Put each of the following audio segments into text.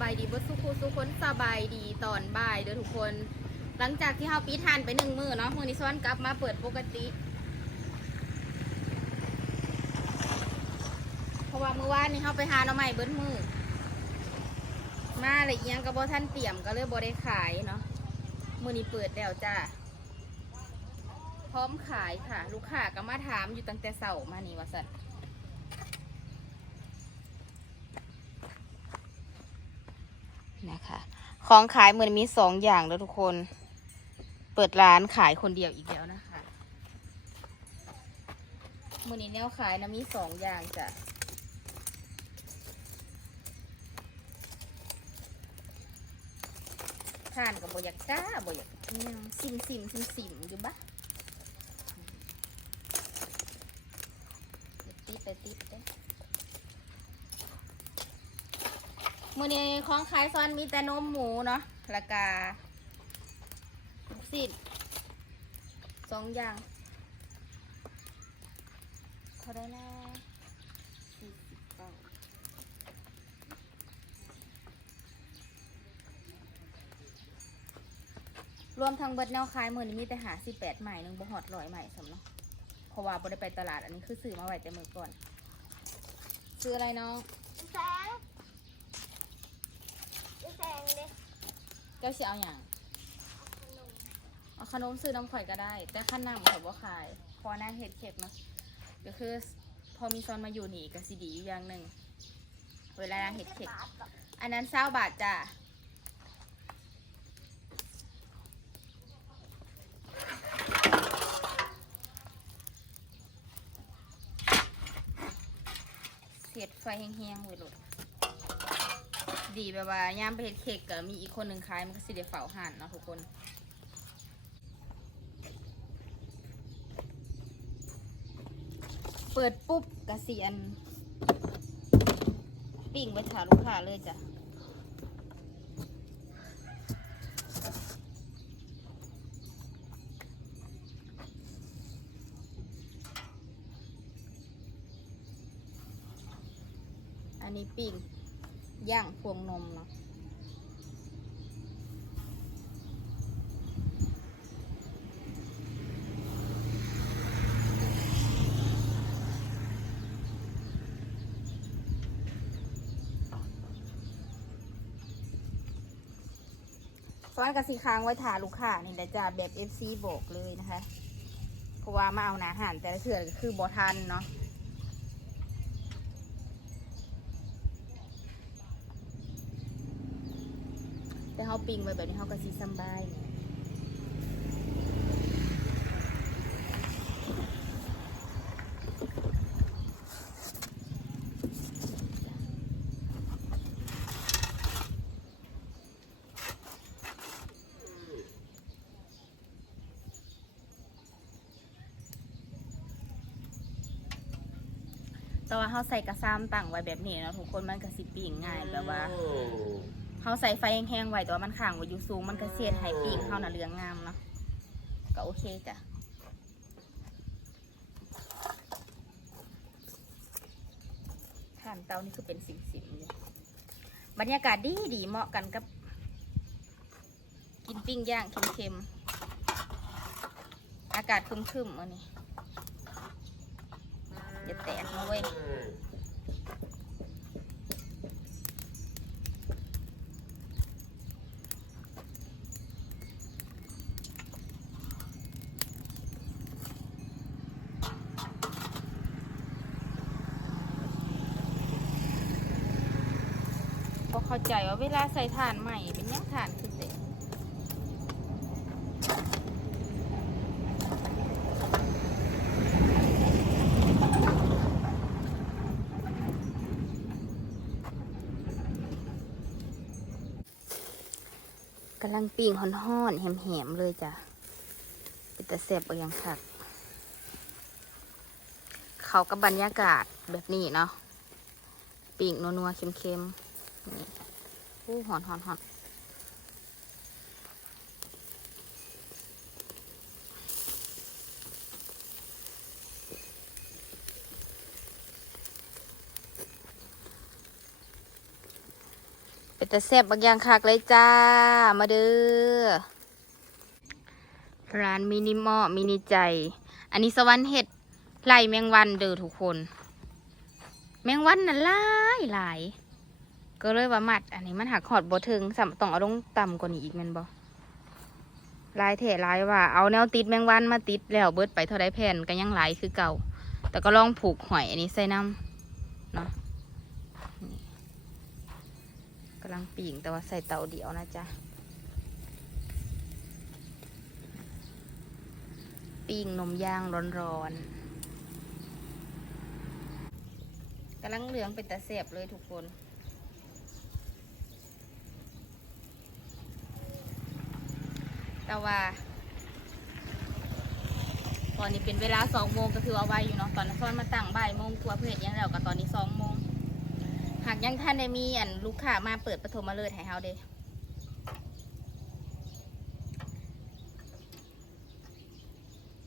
บายดีบสุคูสุคนสบายดีตอนบ่ายเด้อทุกคน หลังจากที่เฮาปีทานไปหนึ่งมือเนาะมือนี้ซ้อนกลับมาเปิดปกติ เพราะว่าเมื่อวานนี้เฮาไปหาหน่อไม้เบิ้ลมือมาอะไรเอียงกับบท่านเตรียมก็เลยบ่ได้ขายเนาะมือนี้เปิดแล้วจ้าพร้อมขายค่ะ ลูกค้าก็มาถามอยู่ตั้งแต่เสาร์มานี่ว่าสัตว์นะคะ ของขายเหมือนมีสองอย่างแล้วทุกคน เปิดร้านขายคนเดียวอีกแล้วนะคะมือนี้แนวขายนะมีสองอย่างจ้ะทานกับบอยากก้าบอยากซิมซิมซิมซิมอยู่บะติดไปติดเด้อ มือนี้ของขายซอนมีแต่นมหมูเนาะแล้วก็ลูกศิษย์สองอย่างเท่าได้นะสี่สิบเก้ารวมทั้งเบิดแนวขายมือนี้มีแต่หาสิบแปดใหม่หนึ่งบหอดร้อยใหม่สำเนาะเพราะว่าบ่ได้ไปตลาดอันนี้คือซื้อมาไว้แต่มือก่อน ซื้ออะไรน้องแสง แสงเด้เจ้าสิเอาอย่างเอาขนมซื้อน้ำข่อยก็ได้ แต่ขั้นน้ำข่อยบ่ขายพอหน้าเห็ดเข็กเนาะก็คือพอมีซอนมาอยู่นี่ก็สิดีอยู่อย่างหนึ่งเวลาเห็ดเข็กอันนั้นเศร้าบาทจ้ะเสียดไฟแห้งๆเลยลูก ดีแบบว่าย่ามไปเห็ดเค้กก็มีอีกคนหนึ่งขายมันก็สิเดเฝ้าหันเนาะทุกคนเปิดปุ๊บกระเสียนปิ้งไปถาลูกค้าเลยจ้ะอันนี้ปิ้ง ย่างพวงนมเนาะซ้อนกับสีค้างไว้ถาลูกค้านี่แหละจ้ะแบบ FC บอกเลยนะคะ เพราะว่ามาเอาอาหารแต่ละเถื่อคือบอทันเนาะ เขาปิงไว้แบบนี้เขาก็ซีซัมบายเนี่ยแต่ว่าเขาใส่กระซ้ำตั้งไว้แบบนี้เนาะทุกคนมันก็สิปิ่งง่ายแบบว่า เขาใส่ไฟแห้งๆไว้แต่ว่ามันข้างไว้อยู่สูง มันก็เสียดให้ปีกเขาน่ะเหลืองงามเนาะก็โอเคจ้ะถ่านเตานี่คือเป็นสิมๆอยู่บรรยากาศดีดีเหมาะกันกับ กินปิ้งย่างเค็มๆอากาศครึมๆอันนี้อย่าแตกนะเว้ย เข้าใจว่าเวลาใส่ถ่านใหม่เป็นยังถ่านคือเด็กกำลังปิ้งห่อนๆแหมๆเลยจ้ะเป็นแต่แซ่บเอาอย่างคักเขากับบรรยากาศแบบนี้เนาะปิ้งนัวๆเค็มๆนี่ อู้หอนหอนหอนเป็นเป็นแต่แซ่บบางอย่างคักเลยจ้า มาเด้อ ร้านมินิมอมินิใจ อันนี้สวรรค์เห็ดไล่แมงวันเด้อทุกคน แมงวันน่ะหลายหลาย ก็เลยว่ามัด อันนี้มันหักหอดบ่ถึงสัมต้องเอาลงต่ำกว่านี้อีกแมันบ่ลายเถลายว่าเอาแนวติดแมงวันมาติดแล้วเบิดไปเท่าไรแผ่นก็ยังหลายคือเก่า แต่ก็ลองผูกหอยอันนี้ใส่น้ำเนาะกำลังปีงแต่ว่าใส่เตาเดียวนะจ๊ะปิ้งนมย่างร้อนๆกำลังเหลืองเป็นตะเสียบเลยทุกคน แต่ว่า ตอนนี้เป็นเวลาสองโมงก็ถือว่าไว้อยู่เนาะตอนนั้นซ้อนมาตั้งบ่ายโมงกว่าเพื่อเฮ็ดยังแล้วก็ตอนนี้สองโมงหากยังท่านได้มีอันลูกค้ามาเปิดปฐมฤกษ์ให้เฮาเด้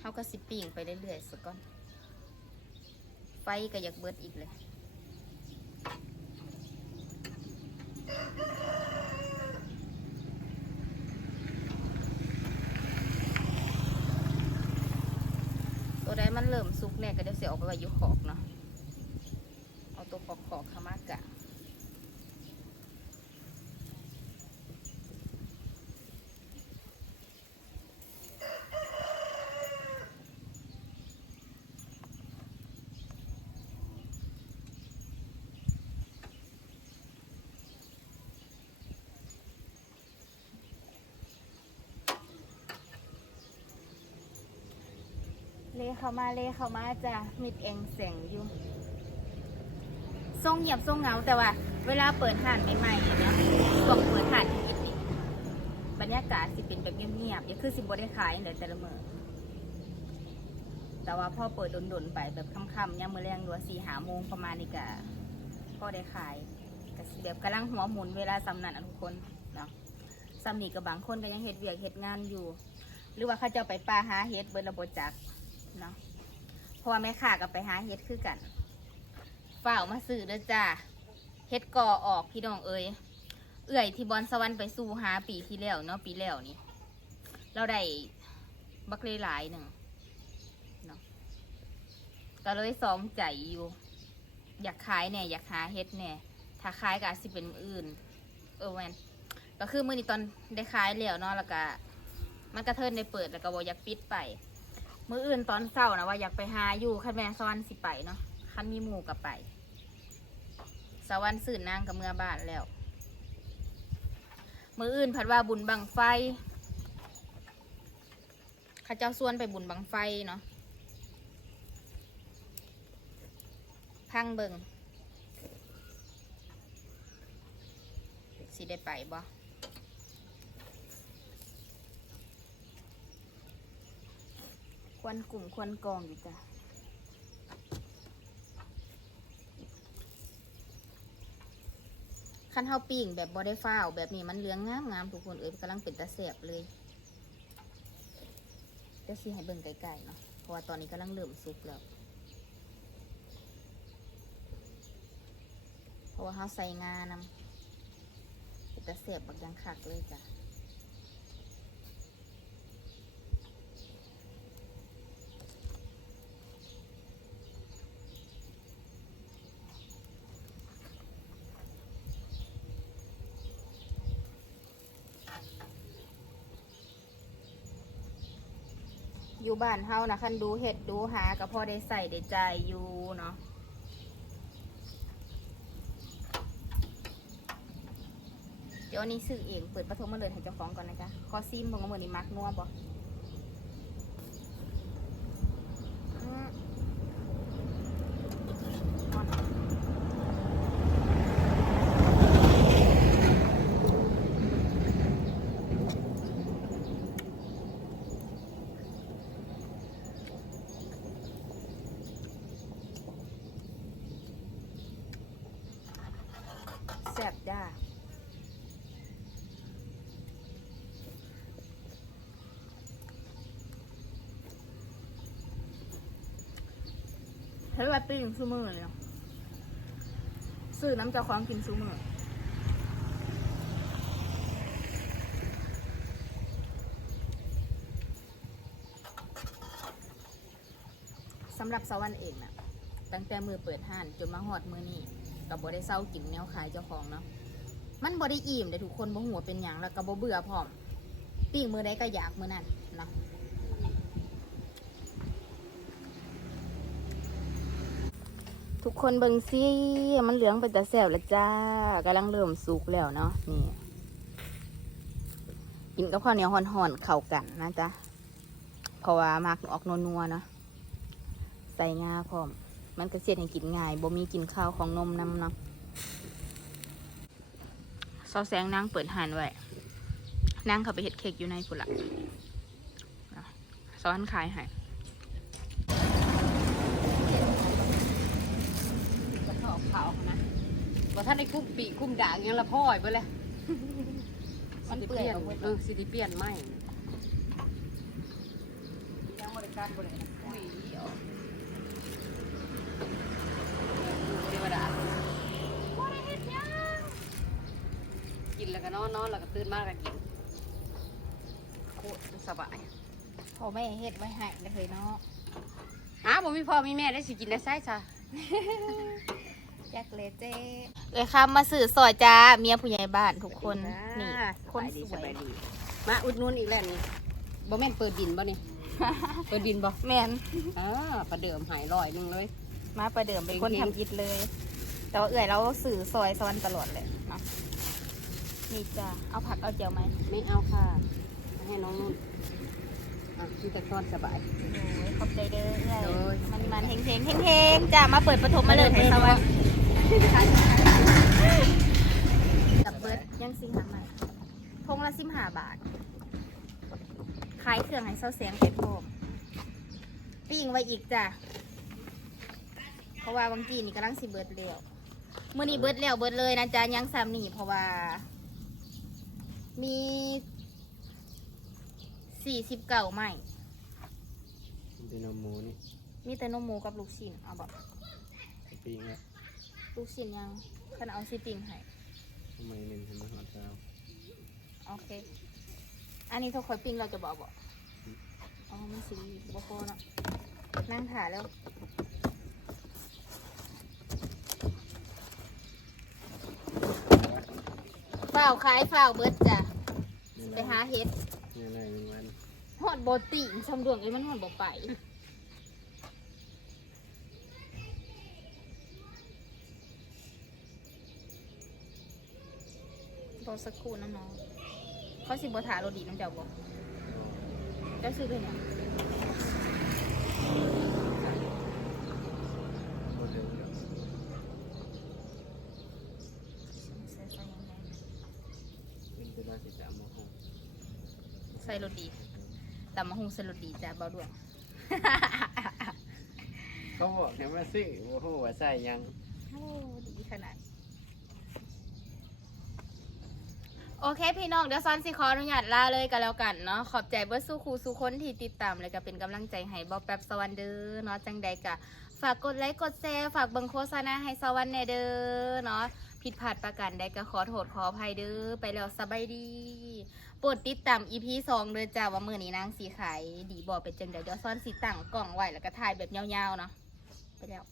เฮาก็สิปิ้งไปเรื่อยๆสักก่อน ไฟก็อยากเบิดอีกเลย ตัวใดมันเริ่มสุกเนี่ยก็เดี๋ยวเสียออกไปไว้อยู่ขอกเนาะเอาตัวขอกขอกขามากะ เลเข้ามาเลเข้ามาจะมิดเองแสงอยู่ทรงเงียบทรงเงาแต่ว่า เวลาเปิดห่านใหม่ๆเนี่ยนะช่วงเปิดห่านนิดนี่บรรยากาศสิเป็นแบบเงียบๆอย่าคือสิบ่ได้ขายเดี๋ยวแต่ละมือแต่ว่าพ่อเปิดดนๆไปแบบค่ำๆยามมื้อแรงรือว่าสี่หาโมงประมาณนี้ก็พอได้ขายก็สิแบบกำลังหัวหมุนเวลาสำนันอะทุกคนเนาะสำนีกับบางคนก็ยังเฮ็ดเวียกเฮ็ดงานอยู่ หรือว่าเขาเจะไปป่าหาเฮ็ดเบิดระบบจัก เนาะเพราะว่าแม่ค้าก็ไปหาเฮ็ดคือกันฝ่ามาซื้อเด้อจ้าเฮ็ดก่อออกพี่น้องเอ้ยเอื่อยที่บอลสวรรค์ไปสู่หาปีที่แล้วเนาะปีแล้วนี่ เราได้บักเลยหลายหนึ่งเนาะก็เลยสองใจอยู่ อยากขายแน่อยากหาเฮ็ดแน่ถ้าขายก็อาจสิเป็นอื่น เออแมนก็คือมื้อนี้ตอนได้ขายแล้วเนาะแล้วก็มันกระเทินได้เปิดแล้วก็บอกอยากปิดไป มื้ออื่นตอนเช้านะว่าอยากไปหาอยู่คันแม่นสวรรค์สิไปเนาะคันมีหมู่กับไป สวรรค์สื่อนางกับเมื่อบานแล้ว มืออื่นผัดว่าบุญบังไฟข้าเจ้าส่วนไปบุญบังไฟเนาะพังเบิงสิได้ไปบ่ ควันกลุ่มควันกองอยู่จ้ะขั้นเท้าปิ้งแบบบอได้ฟ้าวแบบนี้มันเหลืองงามงามทุกคนเอ้ยกำลังเป็นตาเสียบเลยเดี๋ยวสิให้เบิ่งไกลๆเนาะเพราะว่าตอนนี้กำลังเริ่มสุกแล้ว เพราะว่าเขาใส่งานำเป็นตาเสียบบักยังคักเลยจ้ะ อยู่บ้านเฮานะคันดูเห็ดดูหาก็พอได้ใส่ได้ใจอยู่เนาะเดี๋ยวนี้ซื้อเองเปิดประทมมาเลยให้เจ้าของก่อนนะจ๊ะขอซิมเบงว่ามือนี่มักนัวบ่ เด้แรีว่าปิ้งซูมเมอร์เลยสื่อน้ำจาความกินซูมเมอร์สำหรับสวรรค์เองนะตั้งแต่มือเปิดห่านจนมาหอดมือนี่กับบได้เศร้ากินแนวขายเจ้าของเนาะมันบได้อิ่มแต่ทุกคนบ่หัวเป็นอย่างแล้วกับ่เบื่อพร้อมปีกมือได้ก็อยากมือนั่นเนาะ ทุกคนเบิ่งสิมันเหลืองไปแต่แซ่บแล้วจ้ากำลังเริ่มสุกแล้วเนาะนี่กินกับข้าวเหนียวห่อนๆเข้ากันนะจ๊ะเพราะว่ามักออกนัวๆเนาะใส่งาพร้อม มันก็เสียดให้กินง่ายบ่มีกินข้าวของนมน้ำเนาะซอแสงนางเปิดหันไว้นางเข้าไปเห็ดเค้กอยู่ในพุ่นละเนาะซ้อนขายให้ กระเพาะ ขาวนะว่าท่านได้คุ้มปีคุ้มด่างยังละพ่อยไปเลยมันเปื่อยออกหมดเออสิได้เปลี่ยนไหมยังบริการบริการอุ้ยออกเทวดากินแล้วก็นอนนอนแล้วก็ตื่นมากก็กินโคตรสบายพ่อแม่เฮ็ดไว้ให้เลยเนาะอ้าวผมมีพ่อมีแม่ได้สิกินได้ไส้จ้ะ แจ็คเลเจ้เลยค่ะมาสื่อซอยจ้าเมียผู้ใหญ่บ้านทุกคนนี่คนสวยมาอุดหนุนอีกแล้วนี่บ่แม่นเปิดดินบ่นี่เปิดดินบ่แมนอ่าประเดิมหายลอยหนึงเลย มาประเดิมเป็นคนจริงๆทำอิดเลย แต่ว่าเอื่อยเราสื่อซอยสวรรค์ตลอดเลยเนาะนี่จ้าเอาผักเอาเจียวไหมไม่เอาค่ะให้น้องนุ่นอะที่ตะกอนสบายโอ้ยขอบใจเด้อเอื่อยโอ้ยมันมันเฮงเฮงเฮงเฮงจ้ามาเปิดประถมมาเลยให้สวรรค์ กับเบิร์ดยังซิงหาใหม่ทงละสิบห้าบาท ขายเครื่องให้เซาเสียงเป็ดโพมปิ้งไว้อีกจ้ะ เพราะว่าบางทีนี่กำลังสิเบิดเร็วมื่อนี้เบิดเร็วเบิดเลยนะจ๊ะยังซ้ำนี่เพราะว่า มีสี่สิบเก่าใหม่เป็นนมหมูนี่ มีแต่นมหมูกับลูกชิ้นเอาบอกปีกเนี่ย ลูกชิ้นยังขันเอาซิปิ้งให้ทำไมหนึ่งทำไมหอดเช้าโอเค อันนี้ถ้าคอยปิ้งเราจะบอกบอกอ๋อมันสีบโคเนาะนั่งถ่ายแล้วฝ้าวขายฝ้าวเบิดจ้ะไปหาเห็ดเนี่ยอะไรหนึ่งวันหอดโบติชมดวงเลยมันหอดบ่ไป รอสักครู่นะน้องเขาสิบถาโรดีน้ำเจ้าบอกเจ้าซื้อไปไหนโคตรเร็วเลยใส่ใส่ยังไงเป็นเวลาสิบสามโมงใส่โรดีตำมะฮุงใส่โรดีจ้ะเบาดวงเขาบอกให้มาซื้อโอ้โหว่าใส่ยังโอ้ดีขนาด โอเค พี่น้องเดี๋ยวซอนสิขออนุญาตลาเลยกันแล้วกันเนาะขอบใจเบิร์สู้ครูสู้คนที่ติดตามเลยก็เป็นกำลังใจให้บอแป๊บสวรรค์เด้อเนาะจังใดกะ ฝากกดไลค์กดแชร์ฝากเบิ่งโฆษณาให้สวรรค์แน่เด้อเนาะผิดพลาดประการใดก็ขอโทษขออภัยเด้อไปแล้วสบายดีโปรดติดตาม EP สองเด้อจ้าว่ามือนี้นางสีขายดีบ่เป็นจังใดเดี๋ยวซ้อนสีตั้งกล่องไว้แล้วก็ถ่ายแบบยาวๆเนาะไปแล้ว